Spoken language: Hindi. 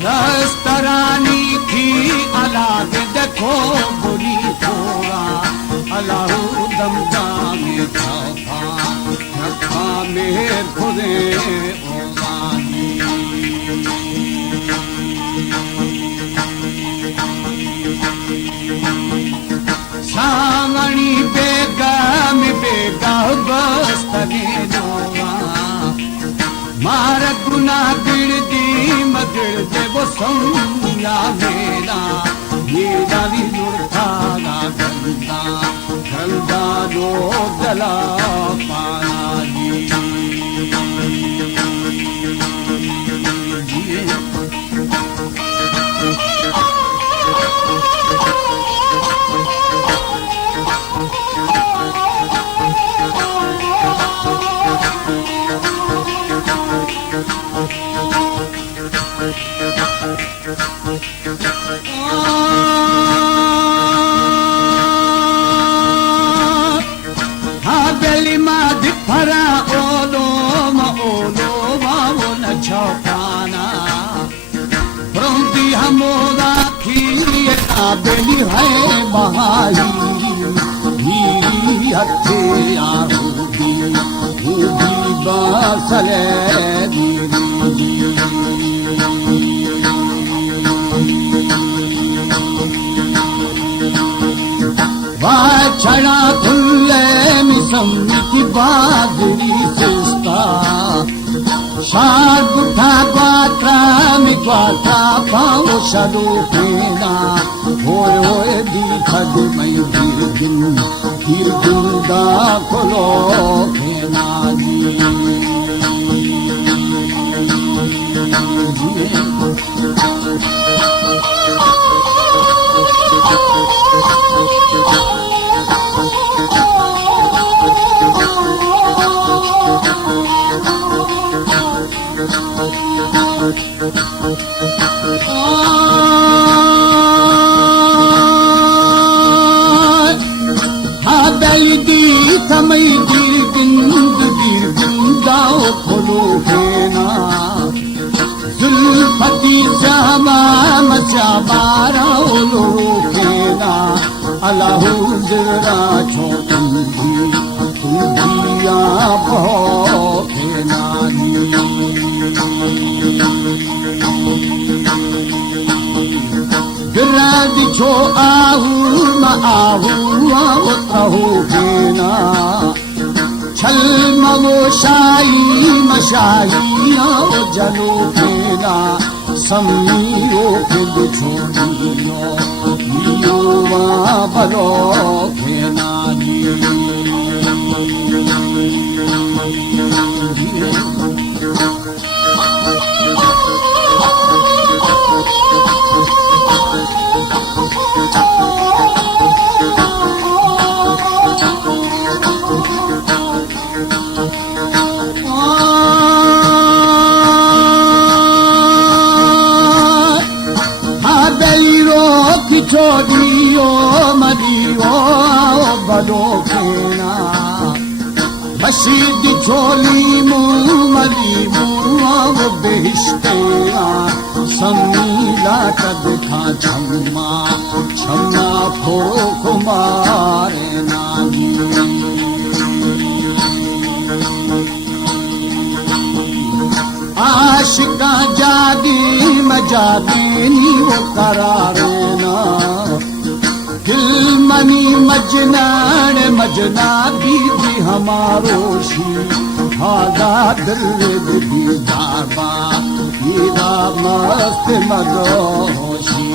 रस्तरानी थी अलाद देखो बुरी थोड़ा अलाहू दमदा में छापा रखा मेर खुदे ओगानी सांगनी बेगम बेगा बस्तने दोगा मार गुना गिरदी मगर दे वो संगा मेरा मेरा भी दुर्भागा गंदा गंदा लो गला पाना बेली है बहाई हीरी हथे आहुदी हूदी बासले वाछड़ा खुले मिसम्मी की बादरी सिस्ता शाद बुठा ग्वात्रा mi guarda पाओ शरू पेना होए होए दीखा दे मैं गिर गुंदा कोलो खेना समय गिर दाओ खोलो फेना जुल्फती श्यामा मचा बारा लो फेना अलाहू जरा छोटी दिया बहो फेना गिराद छो आहू न आहू आओ फेना छल मगो शाही मशाही आओ जलो फेना सम्मीरो के छोड़ियो लियो वा बलो फेना छोड़ियो मरियो बलो खेना मशीद झोली मुँह मरी मुँह बेहिश्तेरा सम्मीला कद था छम्मा छम्मा फो कुमारे नानी आशिका जागी मजागेनी वो करारेना दिल मनी मजनान मजना बीबी हमारो शी हादा दिल भी दाबा हीरा मस्त मगोशी